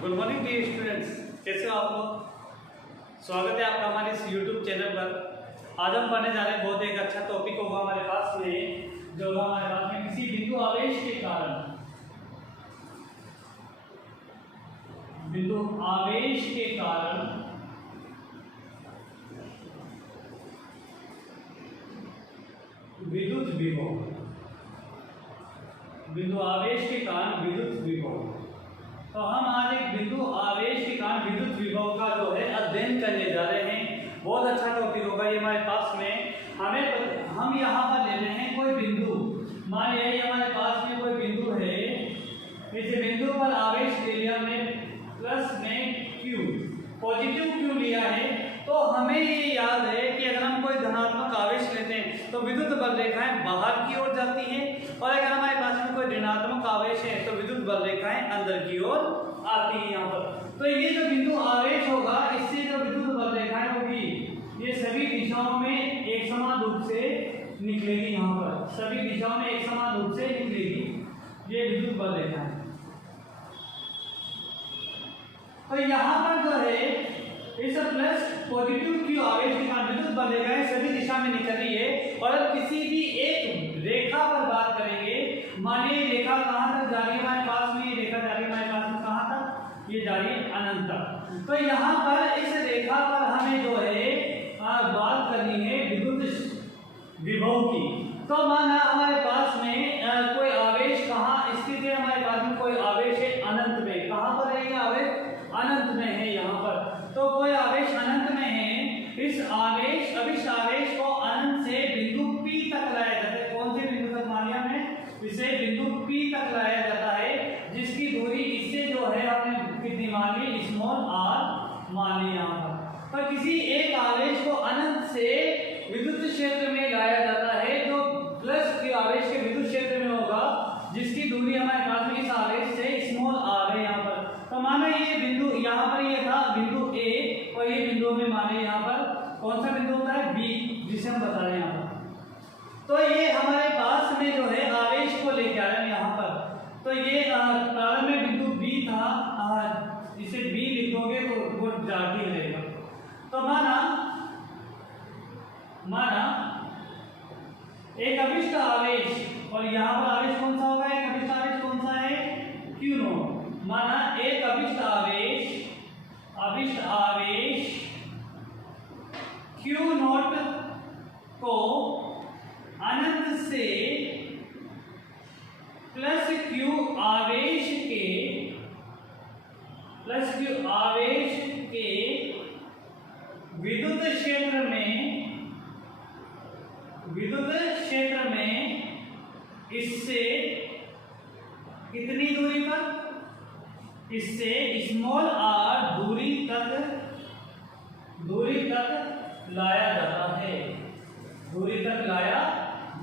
Good morning dear students, कैसे हो आप लोग। स्वागत है आपका हमारे इस यूट्यूब चैनल पर। आज हम पढ़ने जा रहे हैं बहुत एक अच्छा टॉपिक होगा हमारे पास में, जो होगा हमारे पास में किसी बिंदु आवेश के कारण, बिंदु आवेश के कारण विद्युत विभव, बिंदु आवेश के कारण विद्युत विभव। तो हम आज एक बिंदु आवेश के कारण विद्युत विभव का जो है अध्ययन करने जा रहे हैं। बहुत अच्छा टॉपिक होगा ये हमारे पास में। हम यहाँ पर ले रहे हैं कोई बिंदु, मान लिया हमारे पास में कोई बिंदु है। इस बिंदु पर आवेश ले लिया हमने प्लस में Q, पॉजिटिव Q लिया है। तो हमें ये याद है कि अगर हम कोई धनात्मक आवेश लेते हैं तो विद्युत बल रेखाएं बाहर की ओर जाती हैं, और अगर हमारे पास में कोई ऋणात्मक आवेश है तो विद्युत बल रेखाएं अंदर की ओर आती हैं यहाँ पर। तो ये जो बिंदु आवेश होगा, इससे जो विद्युत बल रेखाएं होगी ये सभी दिशाओं में एक समान रूप से निकलेगी। यहाँ पर सभी दिशाओं में एक समान रूप से निकलेगी ये विद्युत बल रेखाएं। तो यहाँ पर जो है इस प्लस पॉजिटिव Q आवेश के कारण विद्युत बल रेखाएं सभी दिशा में निकल रही है। और अब किसी भी एक रेखा पर बात करेंगे, मानिए रेखा कहाँ तक जा रही है हमारे पास में, ये रेखा जा रही है हमारे पास में कहाँ तक, ये जा रही है अनंत तक। तो यहाँ पर इस रेखा पर हमें जो है बात करनी है विद्युत विभव की। तो माना हमारे पास में कोई आवेश कहाँ स्थित है, हमारे पास में कोई आवेश है अनंत में। कहाँ पर है ये आवेश? अनंत में है यहाँ पर। तो कोई आवेश अनंत में है। इस आवेश को अनंत से बिंदु P तक लाया जाता है। कौन से बिंदु तक मान लिया हमने? इसे बिंदु P तक लाया जाता है, जिसकी दूरी इससे जो है हमने कितनी मान ली? स्मॉल r मान ली यहाँ पर। तो किसी एक आवेश को अनंत से विद्युत क्षेत्र में लाया जाता है, जो प्लस के आवेश के विद्युत क्षेत्र में होगा, जिसकी दूरी हमारे पास में इस आवेश से स्मॉल r है यहाँ पर। तो माना ये बिंदु यहाँ पर ये था बिंदु A, और ये बिंदु में माने यहाँ पर कौन सा बिंदु होता है? B, जिसे हम बता रहे हैं यहाँ पर। तो ये हमारे पास में जो है आवेश को लेके आ रहे हैं यहाँ पर। तो ये प्रारंभ में बिंदु B था, इसे B लिख दोगे तो वो जाती रहेगा। तो माना एक अभिष्ट आवेश, और यहाँ पर आवेश कौन सा होगा? एक अभिष्ट आवेश कौन सा है? Q not. माना एक अभिष्ट आवेश Q नॉट को अनंत से प्लस Q आवेश के विद्युत क्षेत्र में इससे कितनी दूरी पर? इससे स्मॉल r दूरी तक लाया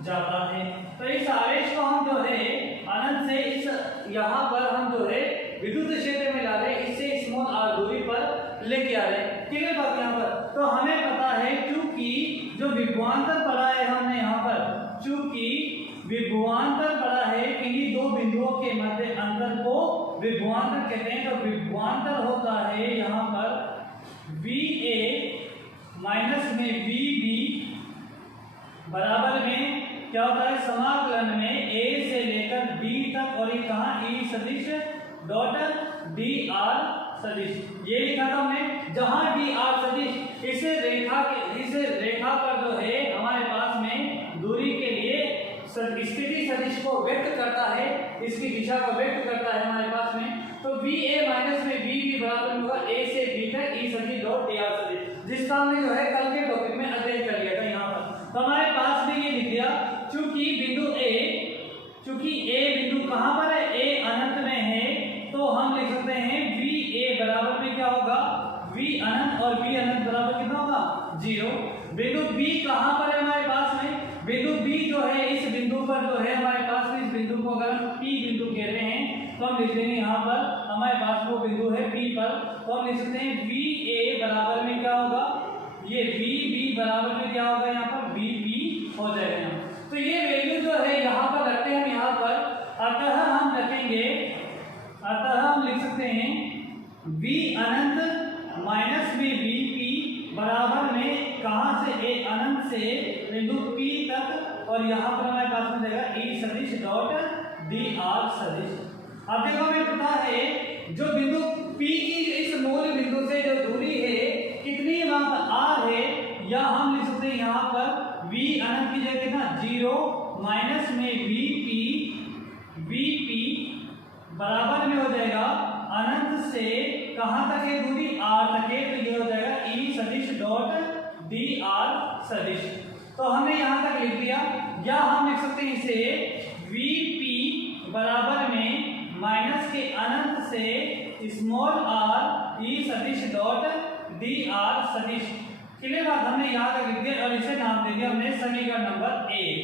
जाता है। तो इस आवेश को हम जो है अनंत से इस यहाँ पर हम जो है विद्युत क्षेत्र में ला रहे हैं, इससे स्मॉल r दूरी पर लेके आ रहे हैं। ठीक है बात यहाँ पर। तो हमें पता है क्योंकि जो विभवांतर पढ़ा है हमने यहाँ पर, चूंकि विभवांतर पढ़ा है किन्हीं दो बिंदुओं के मध्य अंतर को विभवांतर कहते हैं। तो विभवांतर होता है यहाँ पर VA माइनस में VB बराबर में क्या होता है? समाकलन में A से लेकर B तक, और ये कहाँ? E सदिश डॉट dr सदिश, ये लिखा था हमने। जहां dr सदिश इस रेखा पर जो है हमारे पास में दूरी के लिए स्थिति सदिश को व्यक्त करता है, इसकी दिशा को व्यक्त करता है हमारे पास में। तो VA माइनस में VB बराबर होगा A से B तक E सदिश डॉट dr सदिश, जिसका हमने जो है कल के टॉपिक में अध्ययन कर लिया था यहाँ पर। तो हमारे पास में ये लिख दिया, चूंकि A बिंदु कहाँ पर है? A अनंत में है। तो हम लिख सकते हैं VA बराबर में क्या होगा? V अनंत, और V अनंत बराबर कितना होगा? 0। बिंदु B कहाँ पर है हमारे पास में? बिंदु B जो है इस बिंदु पर जो है हमारे पास में, इस बिंदु को अगर हम P बिंदु कह रहे हैं तो हम लिख देंगे यहाँ पर हमारे पास वो बिंदु है P पर। तो हम लिख सकते हैं VA बराबर में क्या होगा? ये VB बराबर में क्या होगा? यहाँ पर VB हो जाएगा। तो ये वैल्यू जो है यहाँ पर रखते हैं हम यहाँ पर, अतः हम लिख सकते हैं V अनंत माइनस में VP बराबर में कहां से ए अनंत से बिंदु P तक, और यहाँ पर हमारे पास में जाएगा E सदिश डॉट dr सदिश। अब देखो हमें पता है जो बिंदु P की इस मूल बिंदु से जो दूरी है कितनी, वहां पर r है, या हम लिख सकते हैं यहाँ पर V अनंत की जगह कितना 0 माइनस में VP बराबर में हो जाएगा अनंत से कहां तक है दूरी r तक है, तो ये हो जाएगा E सदिश डॉट dr सदिश। तो हमने यहां तक लिख दिया, या हम लिख सकते हैं इसे VP बराबर में माइनस के अनंत से स्मॉल r E सदिश डॉट dr सदिश। क्लियर बात, हमने यहां तक लिख दिया और इसे नाम दे दिया हमने समीकरण नंबर 1।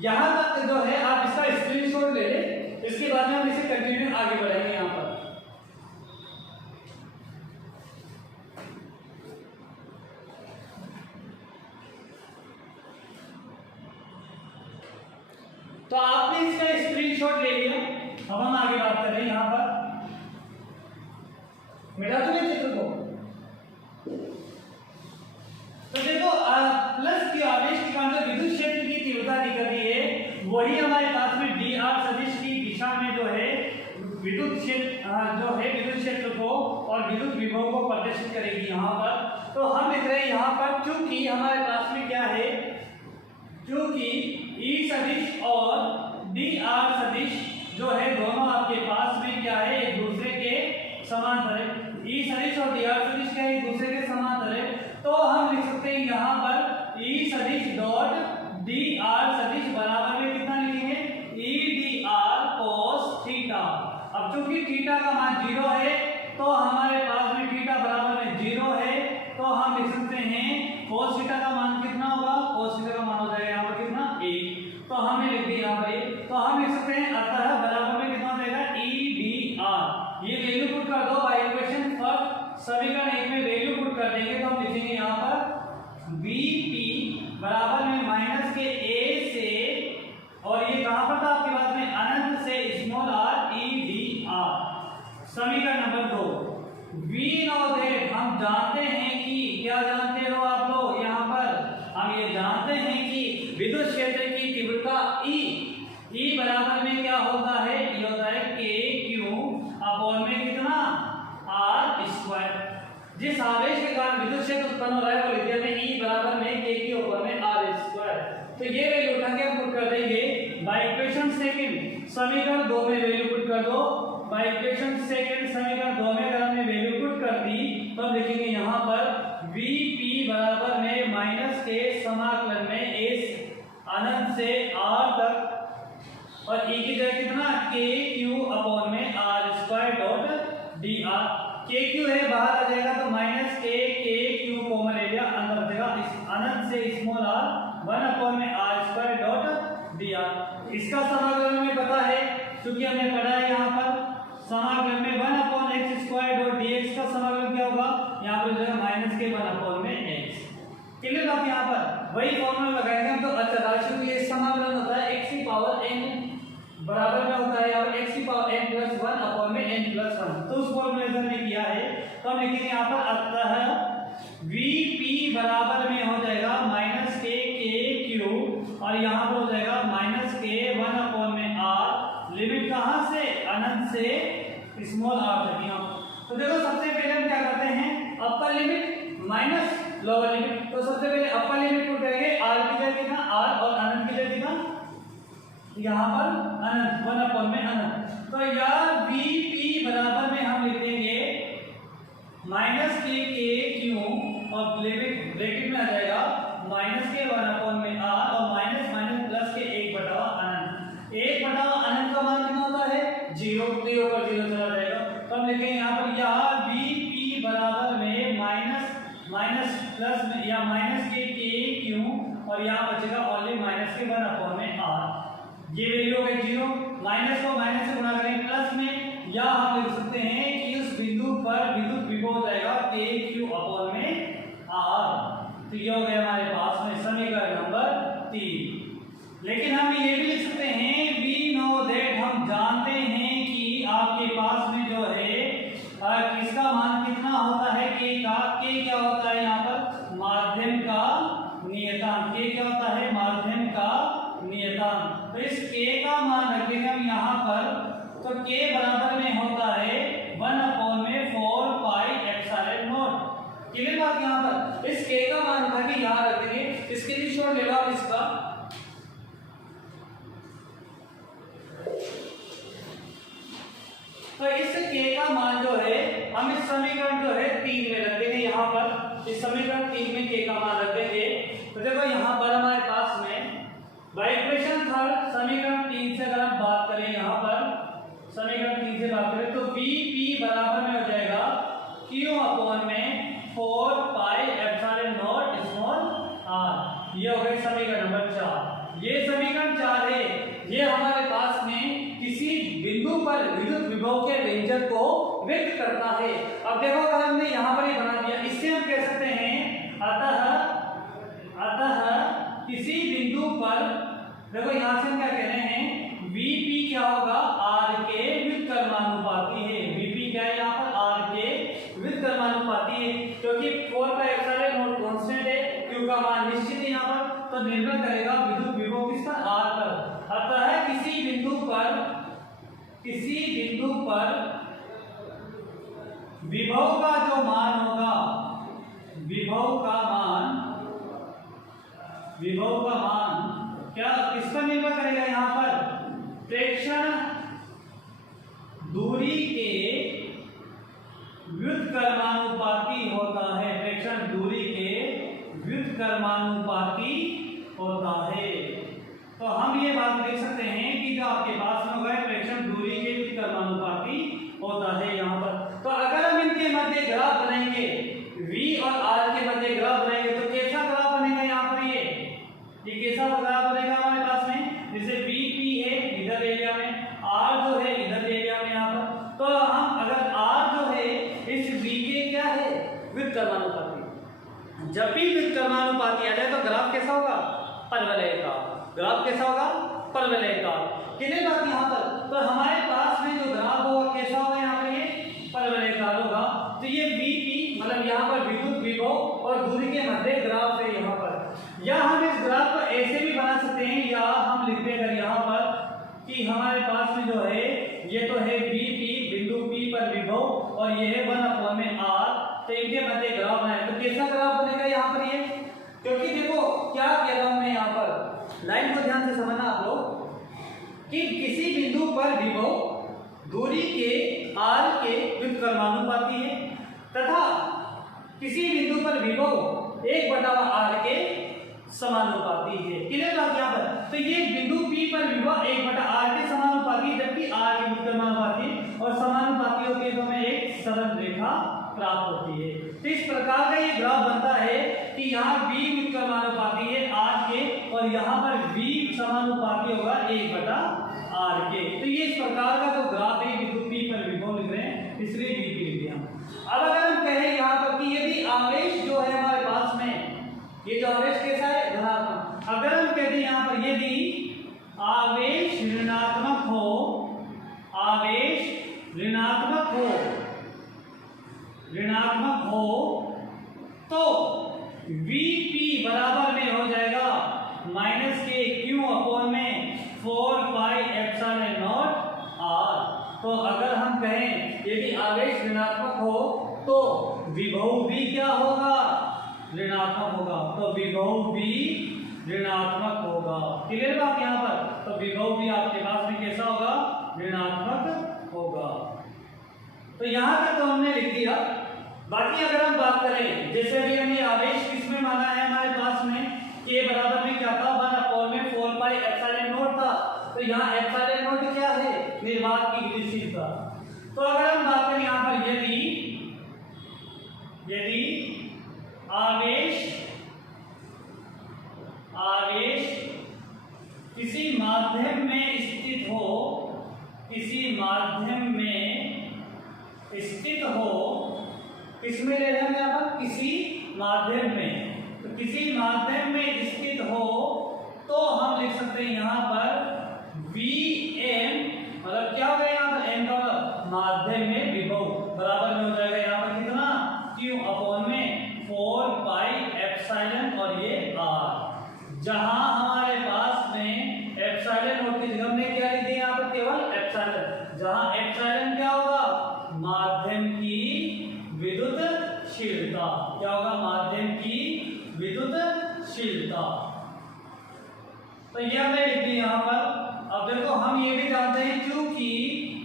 यहां तक जो है आप इसका स्क्रीनशॉट ले लें, इसके बाद में हम इसे कंटिन्यू आगे बढ़ाएंगे। यहां पर तो आपने इसका स्क्रीनशॉट ले लिया, अब हम आगे बात कर रहे हैं। यहां पर मिटा दो चित्र को। तो देखो प्लस की आवेश के कारण जो विद्युत क्षेत्र की तीव्रता निकल रही है वही हमारे पास में dr सदिश की दिशा में जो है विद्युत क्षेत्र को और विद्युत विभव को प्रदर्शित करेगी यहाँ पर। तो हम लिख रहे हैं यहाँ पर, चूंकि हमारे पास में क्या है, क्योंकि E सदिश और dr सदिश जो है दोनों आपके पास में क्या है, एक दूसरे के समांतर है। E सदिश और dr सदिश क्या है, एक दूसरे के समांतर है। तो हम लिख सकते हैं यहाँ पर E सदिश डॉट dr सदिश बराबर में कितना लिखेंगे, E dr cos थीटा। अब चूंकि थीटा का मान 0 है तो हमारे पास में थीटा बराबर में 0 है, तो हम लिख सकते हैं cos थीटा का मान कितना होगा, cos थीटा का मान हो जाएगा यहाँ पर कितना 1, तो हमने लिख दिया यहाँ पर 1। तो हम लिख सकते हैं अतः बराबर में कितना हो जाएगा E dr। ये वैल्यू पुट कर दो बाय इक्वेशन फर्स्ट, समीकरण 1 में वैल्यू पुट कर देंगे तो हम लिखेंगे यहाँ पर VP बराबर में माइनस के a से, और ये कहां पर था आपके पास में अनंत से स्मॉल r E dr। समीकरण नंबर 2 V नो दैट हम जानते हैं कि, क्या जानते हो आप लोग, यहाँ पर हम ये जानते हैं कि विद्युत क्षेत्र की तीव्रता E बराबर में क्या होता है, ये होता है KQ अपॉन में कितना r स्क्वायर। जिस आवेश के कारण विद्युत क्षेत्र उत्पन्न हो रहा है वो लिख दिया हमने E बराबर में KQ अपॉन में r स्क्वायर। तो ये वैल्यू उठा के हम पुट कर देंगे बाय इक्वेशन सेकंड, समीकरण 2 में वैल्यू पुट कर दो। बाय इक्वेशन सेकंड समीकरण 2 में अगर हमने वैल्यू पुट कर दी तो हम लिखेंगे यहाँ पर VP बराबर में माइनस के समाकलन में s अनंत से r तक, और E की जगह कितना KQ अपॉन में r square dot dr। KQ है बाहर आ जाएगा तो माइनस के KQ कॉमन ले लिया, अंदर बचेगा अनंत से स्मॉल r 1 अपॉन में r स्क्वायर डॉट dr। इसका समाकलन हमें पता है क्योंकि हमने पढ़ा है यहाँ पर समाकलन में 1 upon x square dot dx का समाकलन क्या होगा, यहाँ पर हो जाएगा माइनस के 1 अपॉन में x। क्लियर बात, यहाँ पर वही फॉर्मूला लगाएंगे हम। तो अचर राशियों के लिए समाकलन होता है x की पावर n बराबर में होता है यहाँ पर x की पावर n प्लस 1 अपॉन में n प्लस 1। तो उस फॉर्मूले ने किया है, तो हम लिखेंगे यहाँ पर अतः VP बराबर में हो जाएगा माइनस के KQ, और यहाँ पर हो जाएगा माइनस के 1 अपॉन में r, लिमिट कहाँ से, अनंत से स्मॉल r तक। यहाँ तो देखो सबसे पहले हम क्या करते हैं, upper limit minus lower limit. तो सबसे पहले अपर लिमिट पुट करेंगे, r की जगह कितना r और अनंत की जगह कितना, यहाँ पर अनंत 1 अपॉन में अनंत। तो यार VP बराबर में हम लिख देंगे माइनस के KQ और लिमिट ब्रैकेट में आ जाएगा माइनस के 1 अपॉन में r और माइनस माइनस प्लस के 1 बटा अनंत। 1 बटा अनंत का मान कितना होता है 0, तो ऊपर 0 चला जाएगा। तो हम लिखेंगे यहाँ पर यह VP बराबर में माइनस प्लस में या माइनस के KQ और यहाँ बचेगा ओनली माइनस के 1 अपॉन में r। ये वैल्यू हो गई 0, माइनस को माइनस से गुणा करें प्लस में, या हम लिख सकते हैं कि उस बिंदु पर विद्युत विभव हो जाएगा KQ अपॉन में r। तो ये हो गया हमारे पास में समीकरण नंबर 3। लेकिन हम ये भी लिख सकते हैं वी नो दैट हम जानते हैं कि आपके पास में जो है का मान रखेंगे हम यहाँ पर, तो k बराबर में होता है 1/4 पाई एप्सिलॉन नॉट। क्लियर बात। यहाँ पर इस k का मान उठा के यहाँ रख देंगे, इसके लिए शॉर्ट ले लो आप इसका, तो इस k का मान जो है हम इस समीकरण जो है 3 में रख देंगे। यहाँ पर इस समीकरण 3 में k का मान रख देंगे। तो देखो यहाँ पर हमारे पास में इक्वेशन थर्ड समीकरण 3 से अगर हम बात करें, यहाँ पर समीकरण 3 से बात करें तो Vp बराबर में हो जाएगा Q में 4 pi epsilon not small r। ये हो गई समीकरण नंबर 4। ये समीकरण 4 है, ये हमारे पास में किसी बिंदु पर विद्युत विभव के व्यंजक को व्यक्त करता है। अब देखो अगर हमने यहाँ पर ये बना दिया, इससे हम कह सकते हैं अतः किसी बिंदु पर, देखो यहाँ से हम क्या कह रहे हैं, Vp क्या होगा, R के व्युत्क्रमानुपाती है। Vp क्या है यहाँ पर, R के व्युत्क्रमानुपाती है, क्योंकि 4 का एप्सिलॉन नॉट कांस्टेंट है, Q का मान निश्चित है यहाँ पर, तो निर्भर करेगा विद्युत विभव किस पर, R पर। अतः किसी बिंदु पर विभव का जो मान होगा, विभव का मान क्या किस पर निर्भर करेगा, यहाँ पर प्रेक्षण दूरी के व्युत्क्रमानुपाती होता है। प्रेक्षण दूरी के व्युत्क्रमानुपाती होता है। तो हम ये बात देख सकते हैं कि जो आपके पास में होगा प्रेक्षण दूरी के व्युत्क्रमानुपाती होता है यहाँ पर। तो अगर हम इनके मध्य ग्राफ बनाएंगे, V और R के मध्य ग्राफ बनाएंगे, तो कैसा ग्राफ बनेगा यहाँ पर, ये कैसा ग्राफ बनेगा हमारे पास में, जैसे Vp है इधर एरिया में, R जो है इधर एरिया में यहाँ पर, तो हम अगर R जो है इस V के क्या है, व्युत्क्रमानुपाती, जब भी व्युत्क्रमानुपाती आ जाए तो ग्राफ कैसा होगा, परवलयिका। ग्राफ कैसा होगा, परवलयिका। कितने बात यहाँ पर, तो हमारे पास में जो ग्राफ होगा कैसा होगा, यहाँ पर ये परवलयिकार होगा। तो ये Vp मतलब यहाँ पर विद्युत विभव और दूरी के मध्य ग्राफ है यहाँ पर। या हम इस ग्राफ को ऐसे भी बना सकते हैं, या हम लिखते हैं यहाँ पर कि हमारे पास में जो है ये तो है Vp बिंदु P पर विभव और ये है 1/r, तो इनके मध्य ग्राफ बनाए तो कैसा ग्राफ बनेगा यहाँ पर ये, क्योंकि देखो क्या कह रहा हूं मैं यहाँ पर, लाइन को ध्यान से समझना आप लोग कि किसी बिंदु पर विभव दूरी के r के व्युत्क्रमानुपाती है तथा किसी बिंदु पर विभव 1/r के समानुपाती है। क्लियर बात यहाँ पर, तो ये बिंदु P पर विभव 1/r के समानुपाती, जबकि r के व्युत्क्रमानुपाती और समानुपाती होती है, तो हमें एक सरल रेखा प्राप्त होती है। तो इस प्रकार का ये ग्राफ बनता है कि यहाँ V व्युत्क्रमानुपाती है r के और यहाँ पर V समानुपाती होगा 1/r के। तो ये इस प्रकार का जो ग्राफ है बिंदु P पर विभव लिख रहे हैं, इसलिए V लिख दिया। अब अगर हम कहें यहाँ पर कि यदि आवेश जो है हमारे पास में, ये जो आवेश कैसा है, धनात्मक, अगर हम कहते हैं यहाँ पर यदि आवेश ऋणात्मक हो, आवेश ऋणात्मक हो तो Vp बराबर में हो जाएगा -kQ में 4 पाई एप्सिलॉन नॉट r। तो अगर हम कहें यदि आवेश ऋणात्मक हो तो विभव भी क्या होगा, ऋणात्मक होगा, तो विभव भी ऋणात्मक होगा। क्लियर बात यहाँ पर, तो विभव भी आपके पास में कैसा होगा, ऋणात्मक होगा। तो यहाँ तक तो हमने लिख दिया। बाकी अगर हम बात करें, जैसे अभी हमने आवेश किसमें माना है हमारे पास में, के बराबर में क्या था, 1/4 पाई एप्सिलॉन नॉट था, तो यहाँ एप्सिलॉन नॉट क्या है, निर्वात की गतिशीलता। तो अगर हम बात करें यहाँ पर यदि आवेश किसी माध्यम में स्थित हो, किसमें ले रहे हैं यहाँ पर, किसी माध्यम में, तो किसी माध्यम में स्थित हो तो हम लिख सकते हैं यहाँ पर Vm, मतलब क्या हो गया यहाँ पर, m का माध्यम में विभव बराबर में हो जाएगा यहाँ पर कितना, Q में 4 पाई एप्सिलॉन और ये r, जहां हमारे पास में एप्सिलॉन नॉट की जगह हमने क्या ये भी जानते हैं क्योंकि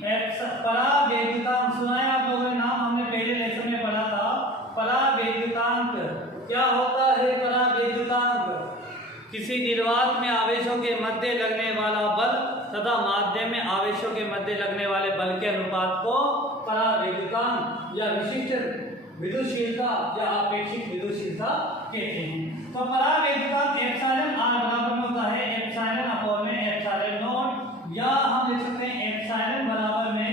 परावैद्युतांक, सुना है आप लोगों ने नाम, हमने पहले लेसन में पढ़ा था। परावैद्युतांक क्या होता है? परावैद्युतांक किसी निर्वात में आवेशों के मध्य लगने वाला बल तथा माध्यम में आवेशों के मध्य लगने वाले बल के अनुपात को परावैद्युतांक या विशिष्ट विद्युतशीलता या अपेक्षित विद्युतशीलता कहते हैं। तो परावैद्युतांक एप्सिलॉन r बराबर में होता है एप्सिलॉन अपॉन में एप्सिलॉन नॉट, या हम लिख सकते हैं एप्सिलॉन बराबर में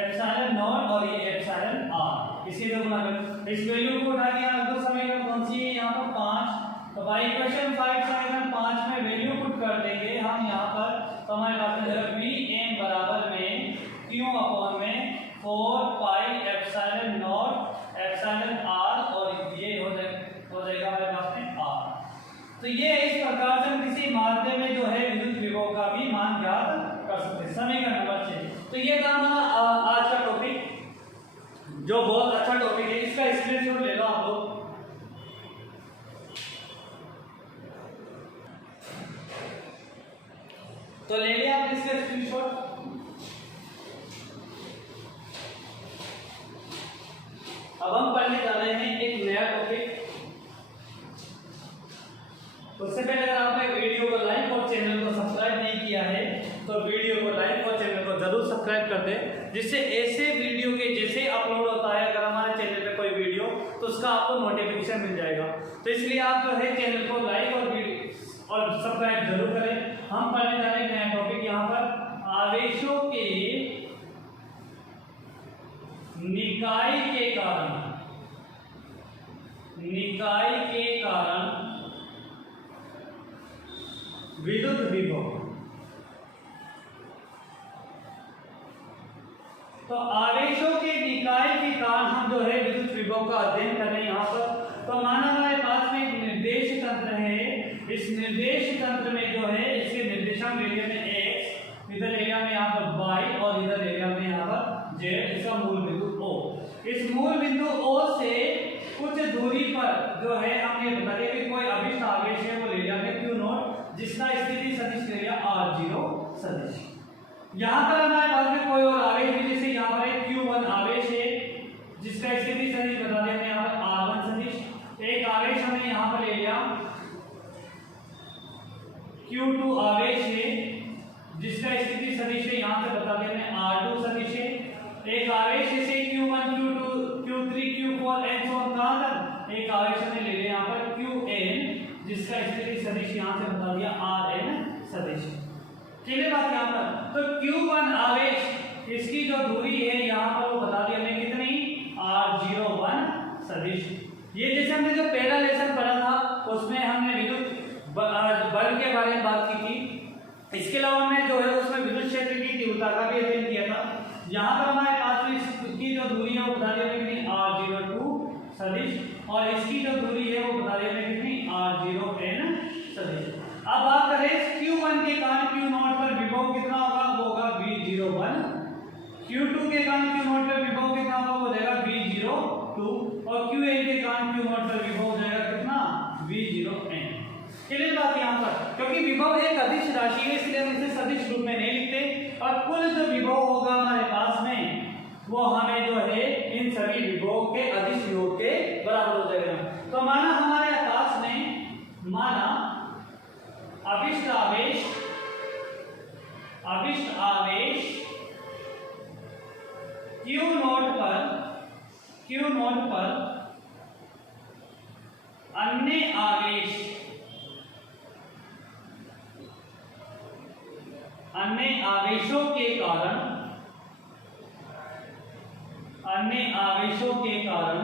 एप्सिलॉन नॉट और ये एप्सिलॉन r, इसी को गुणा कर इस वैल्यू को उठा दिया। तो समीकरण कौन सी है यहाँ पर? 5। तो बाई इक्वेशन 5 समीकरण 5 में वैल्यू पुट कर देंगे हम यहाँ पर, तो हमारे पास है Vm बराबर में Q अपॉन में 4 pi epsilon not epsilon r, और ये हो जाएगा हमारे पास में r। तो ये इस प्रकार से हम किसी माध्यम में जो है विद्युत विभव का भी मान ज्ञात कर सकते हैं। समीकरण नंबर 6। तो ये था हमारा आज का टॉपिक, जो बहुत अच्छा टॉपिक है। इसका स्क्रीनशॉट ले लो आप लोग। तो ले लिया आपने इसका स्क्रीनशॉट। अब हम पढ़ने जा रहे हैं एक नया टॉपिक। उससे पहले अगर आपने वीडियो को लाइक और चैनल को सब्सक्राइब नहीं किया है तो वीडियो को लाइक और चैनल को जरूर सब्सक्राइब कर दें, जिससे ऐसे वीडियो के जैसे अपलोड होता है अगर हमारे चैनल पे कोई वीडियो तो उसका आपको नोटिफिकेशन मिल जाएगा। तो इसलिए आप जो है चैनल को लाइक और सब्सक्राइब जरूर करें। हम पढ़ने जा रहे हैं नया टॉपिक यहाँ पर, आवेशों के निकाय के कारण विद्युत विभव। तो आवेशों के निकाय के कारण हम जो है विद्युत विभव का अध्ययन कर रहे हैं यहाँ पर। तो माना हमारे पास में एक निर्देश तंत्र है, इस निर्देश तंत्र में जो है इसके निर्देशांक एरिया में x, इधर एरिया में यहाँ पर y और इधर एरिया में यहाँ पर z, इसका मूल बिंदु O। इस मूल बिंदु O से कुछ दूरी पर जो है हमने बता दिया कि कोई अभिष्ट आवेश है, वो ले लिया हमने Q नॉट, जिसका स्थिति सदिश ले लिया R0 सदिश। यहाँ पर हमारे पास में कोई और आवेश है, जैसे यहाँ पर एक Q1 आवेश है जिसका स्थिति सदिश बता दिया हमने यहाँ पर R1 सदिश। एक आवेश हमने यहाँ पर ले लिया Q2 आवेश है जिसका स्थिति सदिश है यहाँ से बता दिया हमने R2 सदिश है। एक आवेश जैसे Q1 Q2 Q3 Q4 and so on, कहां तक एक आवेश हमने ले लिया यहाँ पर Qn जिसका स्थिति सदिश यहाँ से बता दिया Rn सदिश। ठीक है बात यहाँ पर। तो Q1 आवेश इसकी जो दूरी है यहाँ पर वो बता दिया हमने कितनी, R01 सदिश। ये जैसे हमने जो पहला लेसन पढ़ा था उसमें हमने विद्युत बल के बारे में बात की थी। इसके अलावा हमने जो है उसमें विद्युत क्षेत्र की तीव्रता का भी अध्ययन किया था। यहाँ पर हमारे पास में इसकी जो दूरी है वो बता दिया हमने कितनी, R02 सदिश, और इसकी जो दूरी है वो बता दिया हमने कितनी, R0n सदिश। अब बात करें Q1 के कारण Q नॉट पर विभव कितना होगा, वो होगा V01। Q2 के कारण Q नॉट पर विभव कितना होगा, वो हो जाएगा V02, और Qn के कारण Q नॉट पर विभव हो जाएगा कितना, V0n। क्लियर बात यहाँ पर, क्योंकि विभव एक अदिश राशि है इसलिए हम इसे सदिश रूप में नहीं लिखते, और कुल जो विभव होगा हमारे पास में वो हमें जो है इन सभी विभव के अदिश विभव के बराबर हो जाएगा। तो माना हमारे पास में माना अभिष्ट आवेश Q नॉट पर अन्य आवेशों के कारण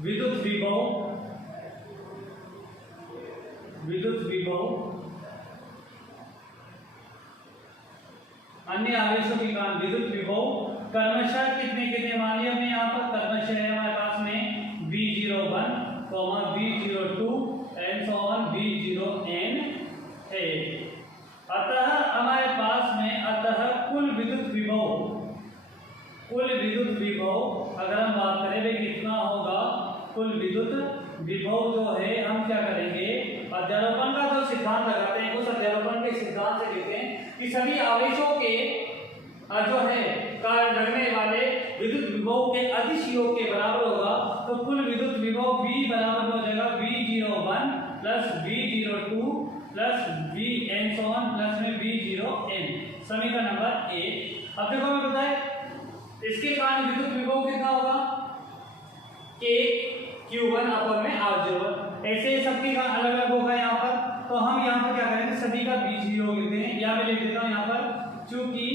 विद्युत विभव अन्य आवेशों के कारण विद्युत विभव क्रमशः कितने मान लिया हमने यहाँ पर, क्रमशः है हमारे पास में V01, V02 and so on V0n है। अतः हमारे पास में कुल विद्युत विभव अगर हम बात करें वे कितना होगा, कुल विद्युत विभव जो है हम क्या करेंगे, अध्यारोपण का जो सिद्धांत लगाते हैं उस अध्यारोपण के सिद्धांत से लिखते हैं कि सभी आवेशों के जो है कारण लगने वाले विद्युत विभव के अदिश योग के बराबर होगा। तो कुल विद्युत विभव V बराबर हो जाएगा V01 plus V02 plus Vn plus में V0n, समीकरण नंबर 1। अब देखो मैं बताए इसके कारण विद्युत विभव कितना होगा K Q1 अपन में R01। ऐसे सबके कारण अलग अलग होगा यहाँ पर। तो हम यहाँ पर क्या करेंगे, सभी का बीजयोग लेते हैं, या मैं लिख देता हूँ यहाँ पर चूंकि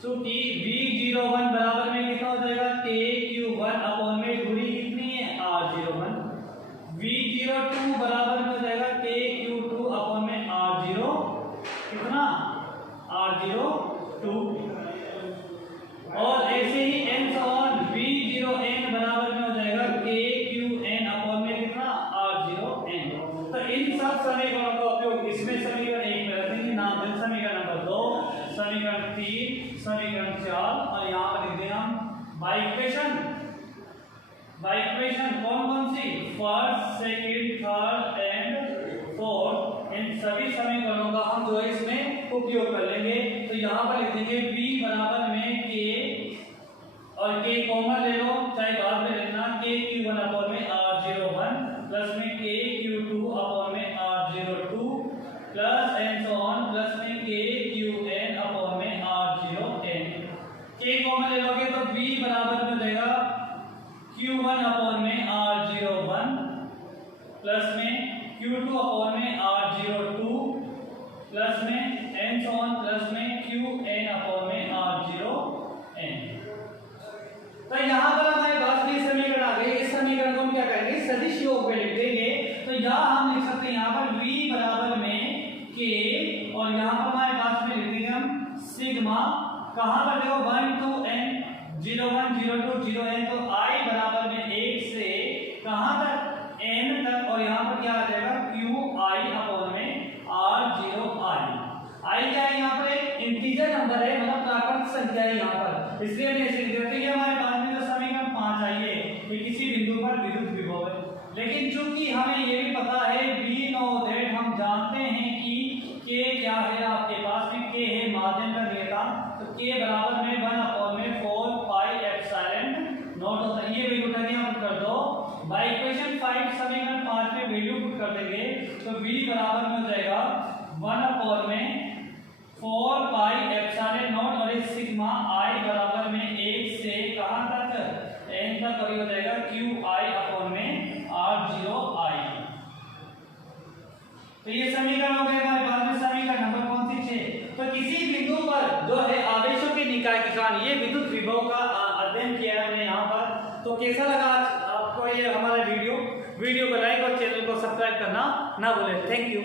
V01 बराबर में कितना हो जाएगा K Q1 अपन में दूरी कितनी है R01। V02 बराबर में हो जाएगा K Q2 अपन में R0 कितना R02। और ऐसे ही V0n बराबर में हो जाएगा K Qn अपन में कितना R0n। तो इन सब समीकरणों का उपयोग इसमें समीकरण 1 में रखेंगे, नाम दें समीकरण नंबर 2, समीकरण 3, समीकरण 4, और यहाँ पर लिख दें हम बाय इक्वेशन कौन कौन सी, first, second, third and fourth. इन सभी समीकरणों का हम जो है इसमें उपयोग कर लेंगे। तो यहाँ पर लिख देंगे V बराबर में K और K कॉमन ले लो, चाहे बाद में लेना, K Q1 अपन में R01 प्लस में K Q2 अपन में R02 plus and so on plus में K Qn अपन में R0n। K कॉमन ले लोगे तो V बराबर में हो जाएगा Q1 अपन में R01 प्लस में Q2 अपन में R02 प्लस में एंड सो ऑन प्लस में Qn अपन में R0n। तो यहाँ पर हमारे पास में समीकरण आ गए। इस समीकरण को हम क्या करेंगे, सदिश योग में लिख देंगे। तो यहाँ हम लिख सकते हैं यहाँ पर V बराबर में K, और यहाँ पर हमारे पास में लिख देंगे हम सिग्मा, कहाँ पर देखो 1 to n 01 02 0n, तो I बराबर में 1 से कहाँ तक n तक, और यहाँ पर क्या आ जाएगा QI अपन में R0I। I क्या है यहाँ पर एक इंटीजर नंबर है, मतलब प्राकृतिक संख्या है यहाँ पर, इसलिए हमने ऐसे लिख दिया। तो ये हमारे पास में जो समीकरण 5 आई है ये किसी बिंदु पर विद्युत विभव है। लेकिन चूंकि हमें ये भी पता है वी नो दैट, हम जानते हैं कि K क्या है, आपके पास में K है माध्यम का नियतांक, तो K बराबर में 1/4 पाई एप्सिलॉन नॉट होता है। ये वैल्यू उठा के हम कर दो, बाय इक्वेशन 5 समीकरण 5 में वैल्यू पुट कर देंगे तो V बराबर में हो जाएगा 1/4 पाई एप्सिलॉन नॉट, और इस सिग्मा I बराबर में 1 से कहां तक n तक, और ये हो जाएगा QI अपन में R0I। तो ये समीकरण हो गए हमारे पास में समीकरण नंबर कौन सी 6। तो किसी बिंदु पर जो है आवेशों के निकाय के कारण ये विद्युत विभव का अध्ययन किया है हमने यहाँ पर। तो कैसा लगा आपको ये हमारा वीडियो को लाइक और चैनल को सब्सक्राइब करना ना भूलें। Thank you.